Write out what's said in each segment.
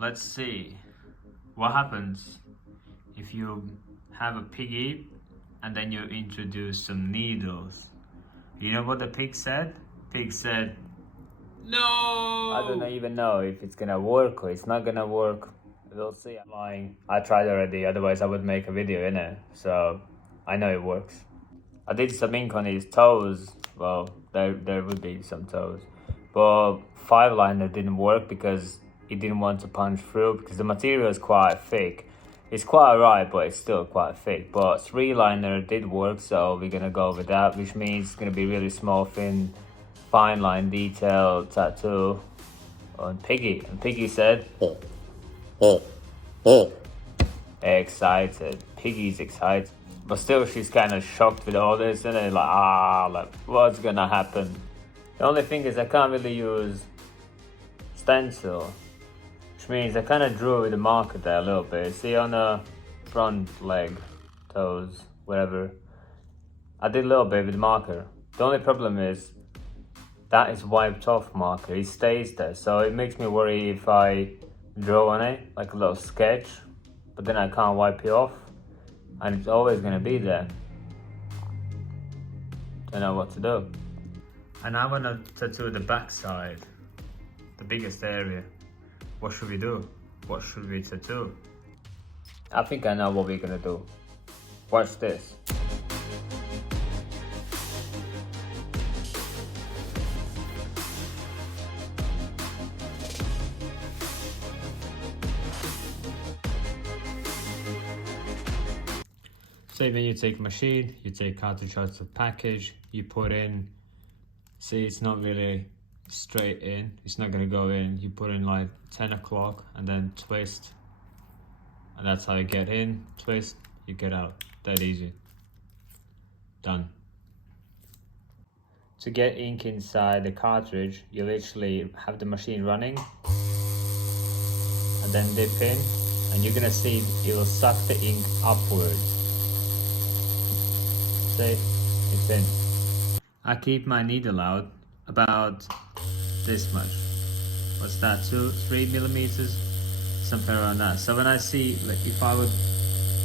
let's see what happens if you have a piggy and then you introduce some needles. You know what the pig said? Pig said, no! I don't even know if it's gonna work or it's not gonna work. We'll see. I'm lying. I tried already, otherwise I would make a video in it. So I know it works. I did some ink on his toes. Well, there would be some toes. But 5-liner didn't work because it didn't want to punch through because the material is quite thick. It's quite alright, but it's still quite thick. But 3-liner did work, so we're gonna go with that, which means it's gonna be really small, thin, fine line detail tattoo on Piggy. And Piggy said, excited. Piggy's excited. But still, she's kind of shocked with all this, and then like, what's gonna happen? The only thing is I can't really use stencil, which means I kind of drew with the marker there a little bit. See on the front leg, toes, whatever. I did a little bit with the marker. The only problem is that is wiped off marker. It stays there, so it makes me worry if I draw on it like a little sketch, but then I can't wipe it off, and it's always gonna be there. Don't know what to do. And I want to tattoo the back side, the biggest area. What should we do? What should we tattoo? I think I know what we're gonna do. Watch this. So when you take machine, you take cartridge out of the package, you put in, see it's not really straight in, it's not gonna go in, you put in like 10 o'clock and then twist, and that's how you get in, twist, you get out, that easy, done. To get ink inside the cartridge, you literally have the machine running and then dip in, and you're gonna see it will suck the ink upwards. See, it's in. I keep my needle out about this much. What's that, 2-3 millimeters? Something around that. So when I see, like, if I would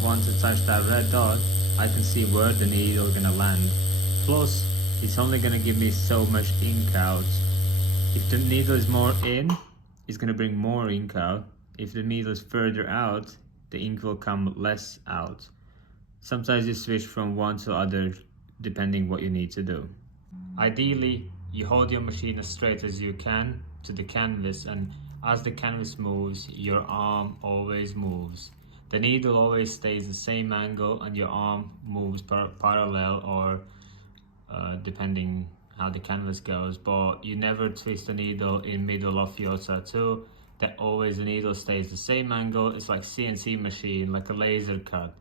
want to touch that red dot, I can see where the needle is gonna land. Plus, it's only gonna give me so much ink out. If the needle is more in, it's gonna bring more ink out. If the needle is further out, the ink will come less out. Sometimes you switch from one to other depending what you need to do. Ideally, you hold your machine as straight as you can to the canvas, and as the canvas moves, your arm always moves. The needle always stays the same angle and your arm moves parallel or depending how the canvas goes, but you never twist the needle in middle of your tattoo. That always the needle stays the same angle. It's like CNC machine, like a laser cut.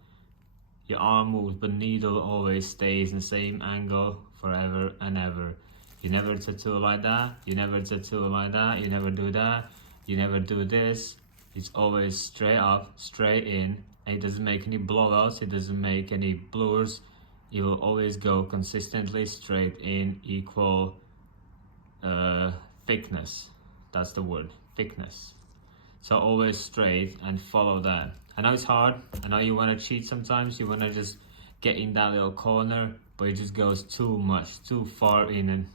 Your arm moves, but needle always stays in the same angle forever and ever. You never tattoo like that, you never tattoo like that, you never do that, you never do this. It's always straight up, straight in, and it doesn't make any blowouts, it doesn't make any blurs. It will always go consistently straight in, equal thickness. That's the word, thickness. So always straight and follow that. I know it's hard, I know you want to cheat sometimes, you want to just get in that little corner, but it just goes too much, too far in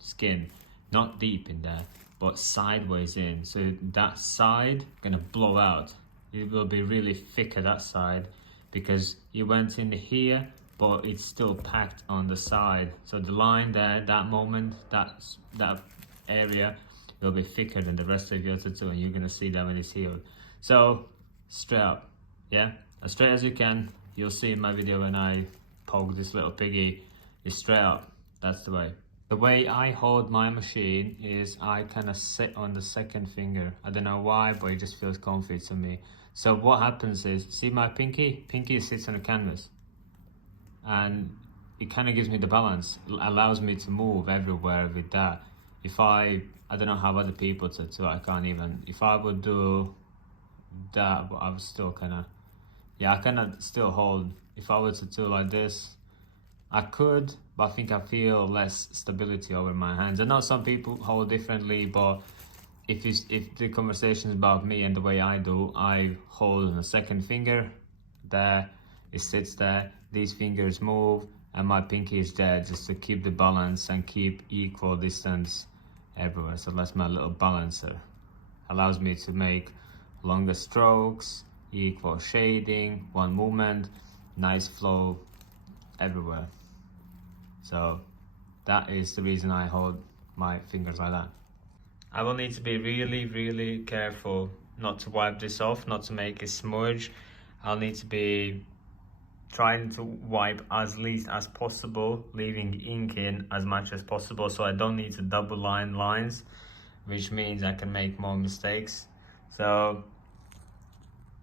skin. Not deep in there, but sideways in. So that side gonna blow out. It will be really thick at that side because you went in here, but it's still packed on the side. So the line there, that moment, that area will be thicker than the rest of your tattoo, and you're gonna see that when it's healed. So straight up, yeah, as straight as you can. You'll see in my video when I poke this little piggy, it's straight up. That's the way. The way I hold my machine is I kind of sit on the second finger. I don't know why, but it just feels comfy to me. So what happens is, see my pinky? Pinky sits on the canvas, and it kind of gives me the balance. It allows me to move everywhere with that. If I don't know how other people tattoo, I can't even. If I would do that, but I was still kind of, yeah, I kind of still hold. If I were to do like this, I could, but I think I feel less stability over my hands. I know some people hold differently, but if the conversation is about me and the way I do, I hold on the second finger there, it sits there, these fingers move, and my pinky is there just to keep the balance and keep equal distance everywhere. So that's my little balancer. Allows me to make longer strokes, equal shading, one movement, nice flow everywhere. So that is the reason I hold my fingers like that. I will need to be really careful not to wipe this off, not to make a smudge. I'll need to be trying to wipe as least as possible, leaving ink in as much as possible, so I don't need to double line lines, which means I can make more mistakes. So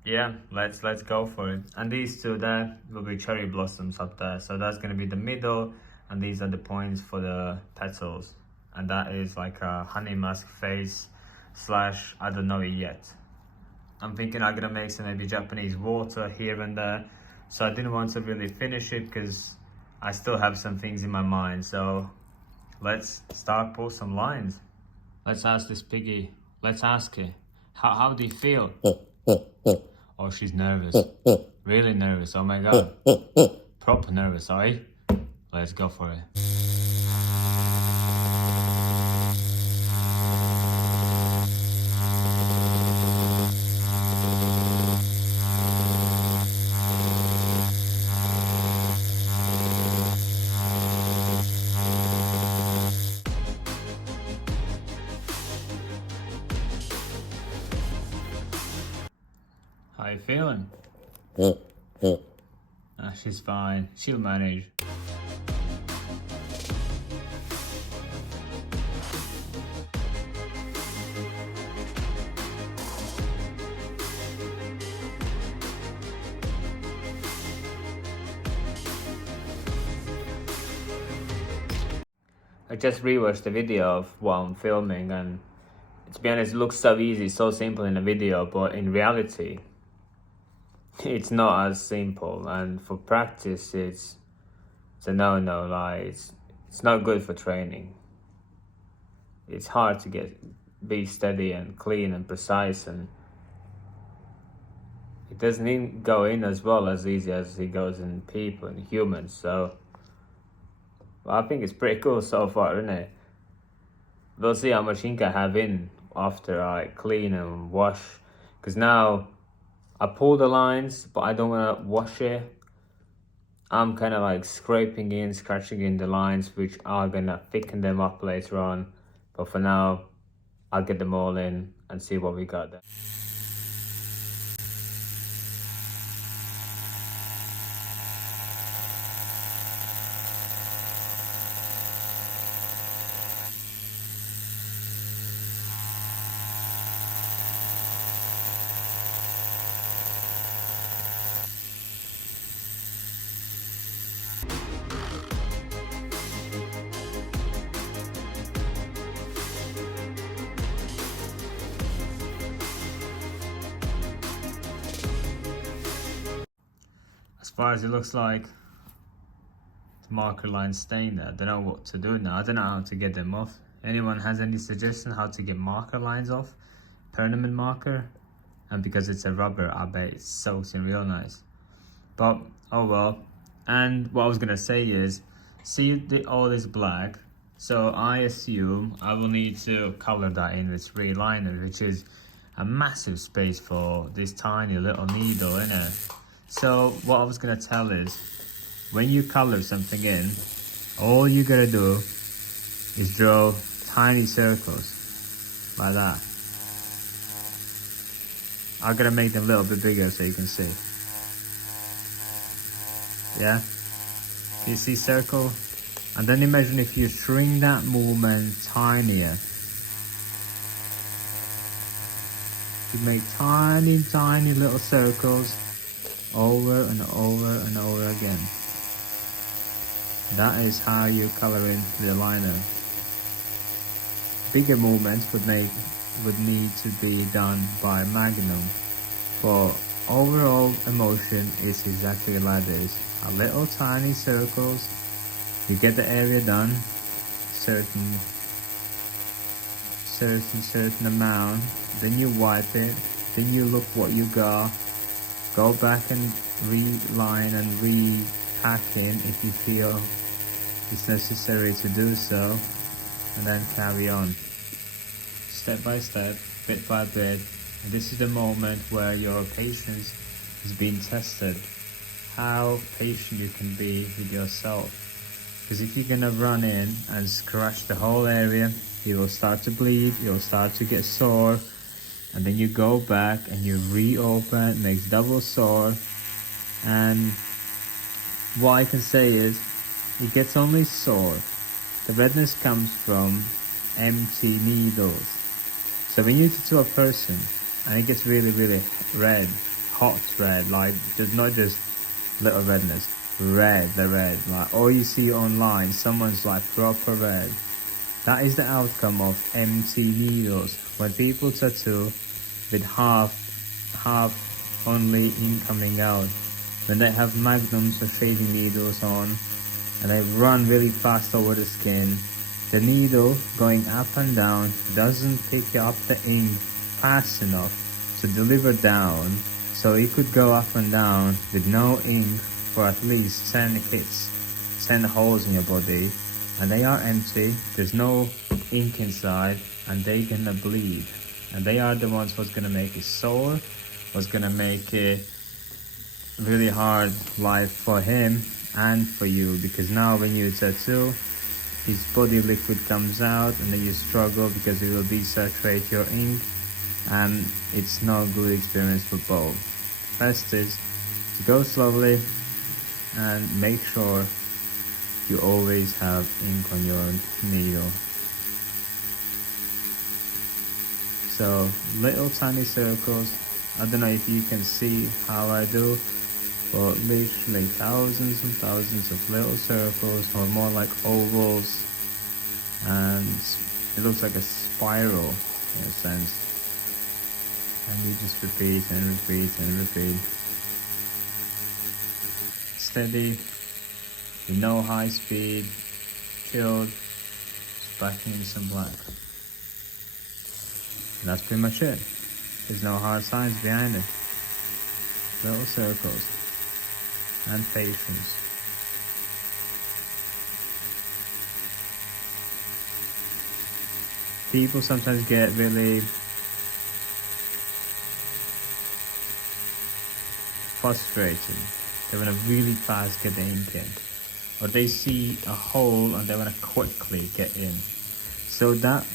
yeah, let's go for it. And these two there will be cherry blossoms up there, so that's going to be the middle, and these are the points for the petals, and that is like a honey musk face slash I don't know it yet. I'm thinking I'm gonna make some maybe Japanese water here and there, so I didn't want to really finish it because I still have some things in my mind. So let's start pull some lines. Let's ask this piggy, let's ask her, how do you feel? Oh, she's nervous, really nervous, oh my god, proper nervous, alright? Let's go for it. How you feeling? She's fine, she'll manage. I just rewatched the video of what I'm filming, and to be honest, it looks so easy, so simple in the video, but in reality, it's not as simple. And for practice, it's a no-no. Like it's not good for training. It's hard to be steady and clean and precise, and it doesn't go in as well as easy as it goes in people and humans. So I think it's pretty cool so far, isn't it? We'll see how much ink I have in after I clean and wash, because now I pull the lines but I don't want to wash it. I'm kind of like scraping in, scratching in the lines, which are gonna thicken them up later on, but for now I'll get them all in and see what we got there. As far as it looks like, the marker lines staying there. I don't know what to do now. I don't know how to get them off. Anyone has any suggestion how to get marker lines off? Permanent marker? And because it's a rubber, I bet it soaks in real nice. But oh well. And what I was gonna say is, see all this black, so I assume I will need to color that in with 3 liners, which is a massive space for this tiny little needle, innit? So what I was gonna tell is, when you color something in, all you gotta do is draw tiny circles like that. I'm gonna make them a little bit bigger so you can see. Yeah? You see circle? And then imagine if you shrink that movement tinier. You make tiny little circles over and over and over again. That is how you color in the liner. Bigger movements would need to be done by Magnum, but overall emotion is exactly like this. A little tiny circles, you get the area done, certain certain amount, then you wipe it, then you look what you got, go back and reline and repack in if you feel it's necessary to do so, and then carry on step by step, bit by bit. And this is the moment where your patience is being tested, how patient you can be with yourself. Because if you're gonna run in and scratch the whole area, you will start to bleed, you'll start to get sore, and then you go back and you reopen, it makes double sore. And what I can say is, it gets only sore. The redness comes from empty needles. So when you do to a person and it gets really, really red, hot red, like just not just little redness, red, the red, like all you see online, someone's like proper red. That is the outcome of empty needles. When people tattoo with half only ink coming out, when they have magnums or shading needles on and they run really fast over the skin, the needle going up and down doesn't pick up the ink fast enough to deliver down, so it could go up and down with no ink for at least 10 hits, 10 holes in your body, and they are empty, there's no ink inside, and they're gonna bleed. And they are the ones what's gonna make it sore, what's gonna make it really hard life for him and for you, because now when you tattoo, his body liquid comes out and then you struggle because it will desaturate your ink, and it's not a good experience for both. Best is to go slowly and make sure you always have ink on your needle. So little tiny circles, I don't know if you can see how I do, but literally thousands and thousands of little circles, or more like ovals, and it looks like a spiral in a sense. And you just repeat and repeat and repeat. Steady, with no high speed, chilled, just backing into some black. And that's pretty much it. There's no hard signs behind it. Little circles. And patience. People sometimes get really frustrated. They want to really fast get the ink in, or they see a hole and they want to quickly get in. So that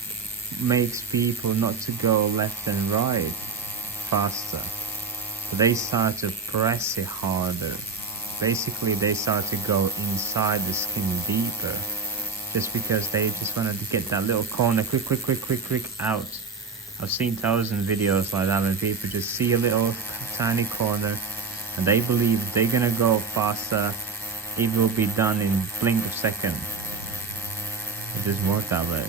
makes people not to go left and right faster. They start to press it harder. Basically, they start to go inside the skin deeper, just because they just wanted to get that little corner quick out. I've seen thousands of videos like that when people just see a little tiny corner and they believe they're gonna go faster, it will be done in blink of second. It doesn't work that way.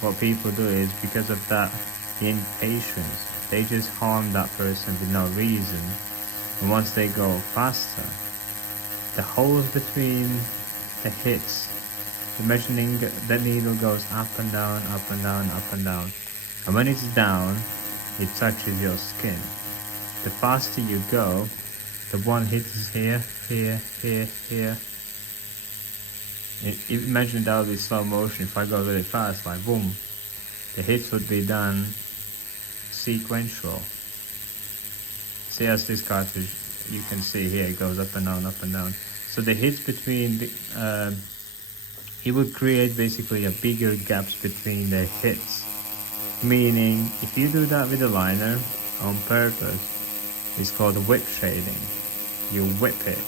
What people do is, because of that impatience, they just harm that person for no reason. And once they go faster, the holes between the hits, imagining the needle goes up and down, up and down, up and down. And when it's down, it touches your skin. The faster you go, the one hit is here, here, here, here. Imagine that would be slow motion. If I go really fast, like boom, the hits would be done sequential. See, as this cartridge, you can see here, it goes up and down, up and down. So the hits between the, it would create basically a bigger gaps between the hits. Meaning, if you do that with a liner on purpose, it's called whip shading. You whip it,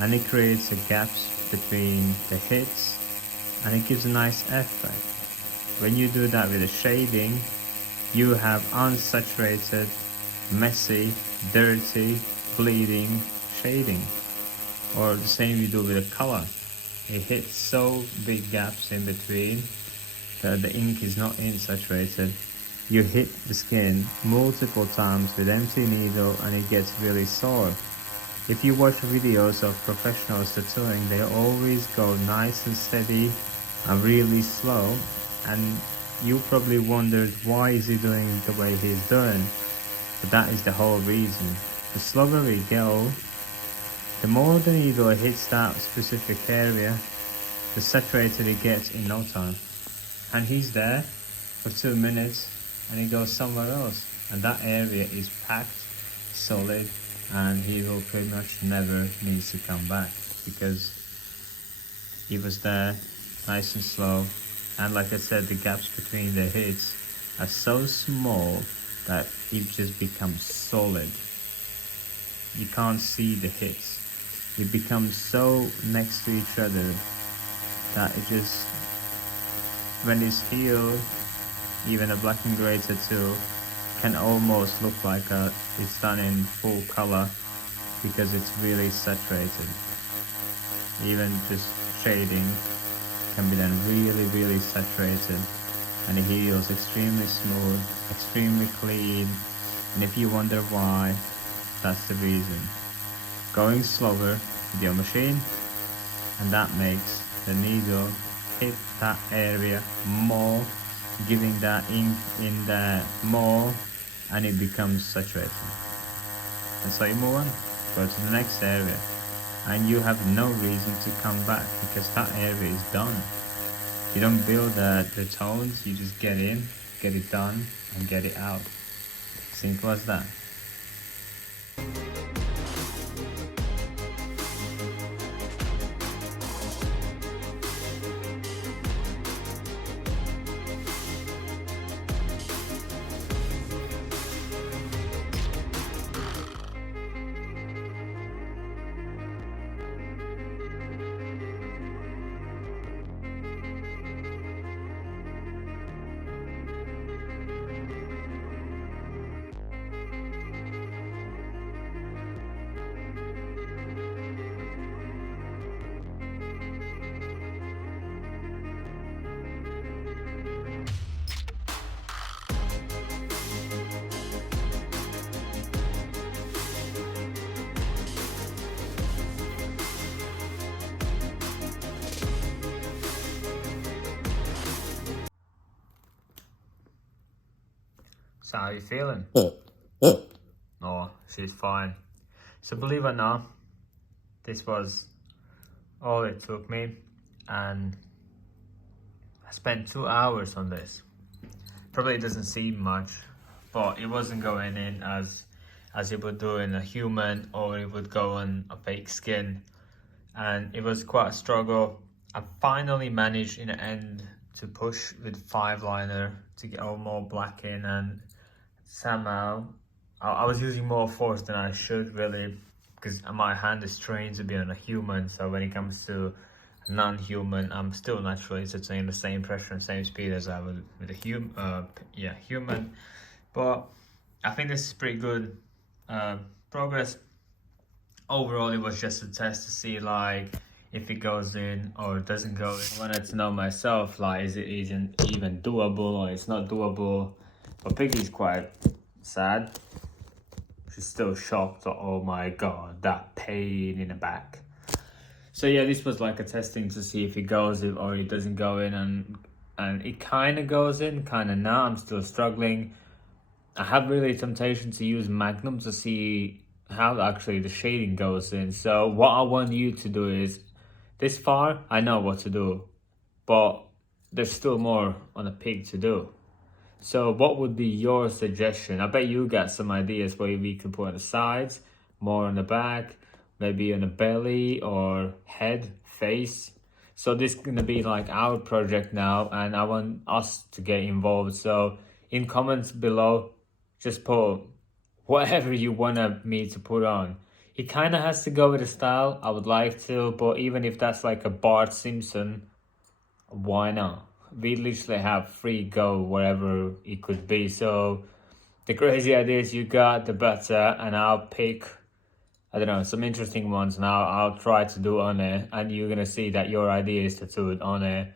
and it creates a gaps between the hits, and it gives a nice effect. When you do that with a shading, you have unsaturated, messy, dirty, bleeding shading. Or the same you do with a color. It hits so big gaps in between that the ink is not insaturated. You hit the skin multiple times with empty needle and it gets really sore. If you watch videos of professionals tattooing, they always go nice and steady and really slow, and you probably wondered why is he doing the way he's doing, but that is the whole reason. The slower we go, the more the needle hits that specific area, the saturated it gets in no time. And he's there for 2 minutes and he goes somewhere else, and that area is packed, solid, and he will pretty much never needs to come back because he was there nice and slow. And like I said, the gaps between the hits are so small that it just becomes solid. You can't see the hits. It becomes so next to each other that it just, when it's healed, even a black and grey tattoo can almost look like it's done in full color because it's really saturated. Even just shading can be done really saturated, and it heals extremely smooth, extremely clean. And if you wonder why, that's the reason. Going slower with your machine, and that makes the needle hit that area more, giving that ink in there more, and it becomes saturated. And so you move on, go to the next area, and you have no reason to come back because that area is done. You don't build the tones, you just get in, get it done, and get it out. Simple as that. So how are you feeling? Oh, she's fine. So believe it or not, this was all it took me, and I spent 2 hours on this. Probably doesn't seem much, but it wasn't going in as it would do in a human, or it would go on a fake skin, and it was quite a struggle. I finally managed in the end to push with 5 liner to get all more black in, and somehow I was using more force than I should really, because my hand is trained to be on a human. So when it comes to non-human, I'm still naturally tattooing the same pressure and same speed as I would with a human. But I think this is pretty good progress. Overall, it was just a test to see like if it goes in or doesn't go in. I wanted to know myself, like, is it even doable or it's not doable. But Piggy's quite sad. She's still shocked. Oh my god, that pain in the back. So yeah, this was like a testing to see if it goes in or it doesn't go in, and it kind of goes in, kind of not. I'm still struggling. I have really temptation to use Magnum to see how actually the shading goes in. So what I want you to do is, this far I know what to do, but there's still more on a pig to do. So what would be your suggestion? I bet you got some ideas where we could put on the sides, more on the back, maybe on the belly or head, face. So this is gonna be like our project now, and I want us to get involved. So in comments below, just put whatever you want me to put on. It kind of has to go with the style. I would like to, but even if that's like a Bart Simpson, why not? We literally have free go wherever it could be. So the crazy ideas you got, the better, and I'll pick, I don't know, some interesting ones, and I'll try to do on it, and you're gonna see that your idea is to do it on it.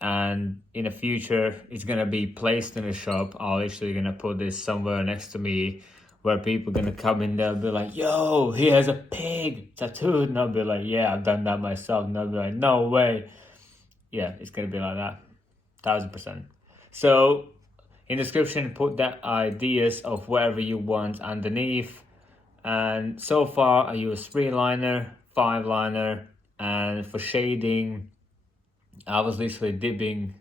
And in the future, it's gonna be placed in the shop. I'm literally gonna put this somewhere next to me where people are gonna come in there and be like, yo, he has a pig tattooed, and I'll be like, yeah, I've done that myself, and they'll be like, no way. Yeah, it's gonna be like that, 1000%. So in description, put the ideas of whatever you want underneath. And so far I use 3-liner, 5-liner, and for shading I was literally dipping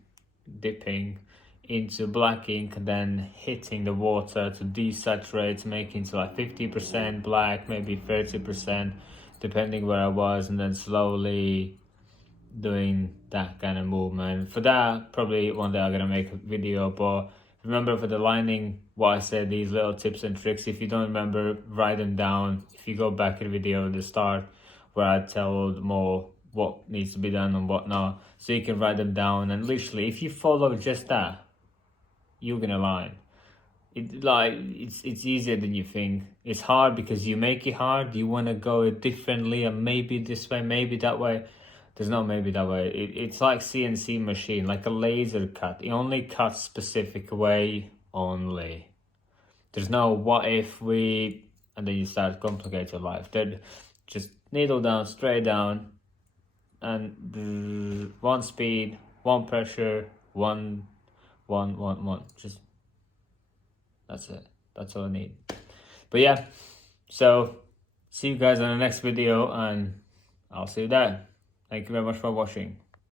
into black ink and then hitting the water to desaturate, making to like 50% black, maybe 30%, depending where I was, and then slowly doing that kind of movement. For that, probably one day I'm gonna make a video, but remember for the lining, what I said, these little tips and tricks, if you don't remember, write them down. If you go back in the video at the start where I told more what needs to be done and what not, so you can write them down, and literally if you follow just that, you're gonna line. It's easier than you think. It's hard because you make it hard. You want to go differently, and maybe this way, maybe that way. There's no maybe that way. It's like CNC machine, like a laser cut. It only cuts specific way only. There's no what if we, and then you start to complicate your life. Then just needle down, straight down, and one speed, one pressure, one. Just that's it. That's all I need. But yeah, so see you guys on the next video, and I'll see you there. Thank you very much for watching.